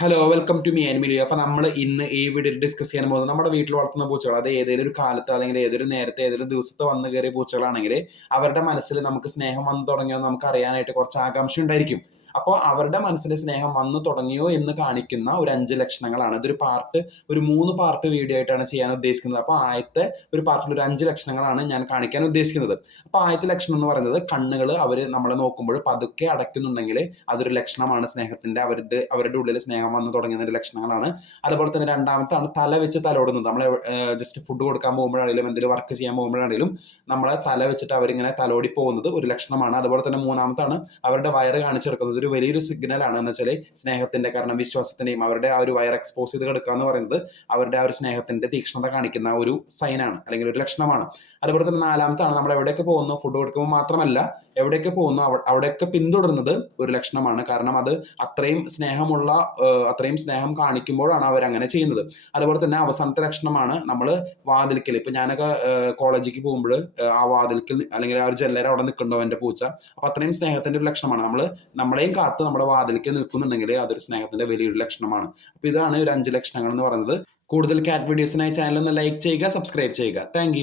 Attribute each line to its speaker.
Speaker 1: Hello welcome to me ആനിമിലിയോ അപ്പോൾ നമ്മൾ ഇന്ന് ഈ വീഡിയോയിൽ ഡിസ്കസ് ചെയ്യാൻ പോകുന്നത് നമ്മുടെ വീട്ടിൽ വളർത്തുന്ന പൂച്ചകൾ അത് ഏതെങ്കിലും ഒരു കാലത്ത് അല്ലെങ്കിൽ ഏതൊരു നേരത്തെ ഏതൊരു ദിവസത്തെ വന്നു കയറിയ പൂച്ചകളാണെങ്കിൽ അവരുടെ മനസ്സിൽ നമുക്ക് സ്നേഹം വന്നു തുടങ്ങിയോ നമുക്ക് അറിയാനായിട്ട് കുറച്ച് ആകാംക്ഷ ഉണ്ടായിരിക്കും. അപ്പോൾ അവരുടെ മനസ്സിൽ സ്നേഹം വന്നു തുടങ്ങിയോ എന്ന് കാണിക്കുന്ന ഒരു അഞ്ച് ലക്ഷണങ്ങളാണ്. ഇതൊരു പാർട്ട് ഒരു മൂന്ന് പാർട്ട് വീഡിയോ ആയിട്ടാണ് ചെയ്യാൻ ഉദ്ദേശിക്കുന്നത്. അപ്പോൾ ആദ്യത്തെ ഒരു പാർട്ടിൽ ഒരു അഞ്ച് ലക്ഷണങ്ങളാണ് ഞാൻ കാണിക്കാൻ ഉദ്ദേശിക്കുന്നത്. അപ്പോൾ ആദ്യത്തെ ലക്ഷണം എന്ന് പറയുന്നത് കണ്ണുകൾ അവർ നമ്മളെ നോക്കുമ്പോൾ പതുക്കെ അടയ്ക്കുന്നുണ്ടെങ്കിൽ അതൊരു ലക്ഷണമാണ് സ്നേഹത്തിന്റെ അവരുടെ അവരുടെ ഉള്ളിൽ സ്നേഹം വന്നു തുടങ്ങിയതിന്റെ ലക്ഷണങ്ങളാണ്. അതുപോലെ തന്നെ രണ്ടാമത്താണ് തല വെച്ച് തലോടുന്നത് നമ്മൾ ജസ്റ്റ് ഫുഡ് കൊടുക്കാൻ പോകുമ്പോഴാണെങ്കിലും എന്തെങ്കിലും വർക്ക് ചെയ്യാൻ പോകുമ്പോഴാണെങ്കിലും നമ്മളെ തല വെച്ചിട്ട് അവരിങ്ങനെ തലോടി പോകുന്നത് ഒരു ലക്ഷണമാണ്. അതുപോലെ തന്നെ മൂന്നാമത്താണ് അവരുടെ വയറ് കാണിച്ചെടുക്കുന്നത്. ഒരു വലിയൊരു സിഗ്നലാണ് എന്ന് വെച്ചാൽ സ്നേഹത്തിന്റെ കാരണം വിശ്വാസത്തിന്റെയും അവരുടെ ആ ഒരു വയർ എക്സ്പോസ് ചെയ്ത് കിടക്കുക എന്ന് പറയുന്നത് അവരുടെ ആ ഒരു സ്നേഹത്തിന്റെ തീക്ഷ്ണത കാണിക്കുന്ന ഒരു സൈനാണ് അല്ലെങ്കിൽ ഒരു ലക്ഷണമാണ്. അതുപോലെ തന്നെ നാലാമത്താണ് നമ്മൾ എവിടെയൊക്കെ പോകുന്നു? ഫുഡ് കൊടുക്കുമ്പോൾ മാത്രമല്ല എവിടെയൊക്കെ പോകുന്നു? അവ- അവിടെയൊക്കെ പിന്തുടരുന്നത് ഒരു ലക്ഷണമാണ്. കാരണം അത് അത്രയും സ്നേഹമുള്ള അത്രയും സ്നേഹം കാണിക്കുമ്പോഴാണ് അവർ അങ്ങനെ ചെയ്യുന്നത്. അതുപോലെ തന്നെ അവസാനത്തെ ലക്ഷണമാണ് നമ്മൾ വാതിൽക്കൽ. ഇപ്പൊ ഞാനൊക്കെ കോളേജിലേക്ക് പോകുമ്പോൾ ആ വാതിൽക്കൽ അല്ലെങ്കിൽ ആ ഒരു ജല്ലര അവിടെ നിൽക്കുന്നുണ്ടോ എന്റെ പൂച്ച? അപ്പൊ അത്രയും സ്നേഹത്തിന്റെ ഒരു ലക്ഷണമാണ്. നമ്മൾ നമ്മളെയും കാത്ത് നമ്മുടെ വാതിൽക്ക് നിൽക്കുന്നുണ്ടെങ്കിൽ അതൊരു സ്നേഹത്തിന്റെ വലിയൊരു ലക്ഷണമാണ്. അപ്പൊ ഇതാണ് ഒരു അഞ്ച് ലക്ഷണങ്ങൾ എന്ന് പറയുന്നത്. കൂടുതൽ കാറ്റ് വീഡിയോസിനായി ചാനൽ ഒന്ന് ലൈക്ക് ചെയ്യുക സബ്സ്ക്രൈബ് ചെയ്യുക. താങ്ക്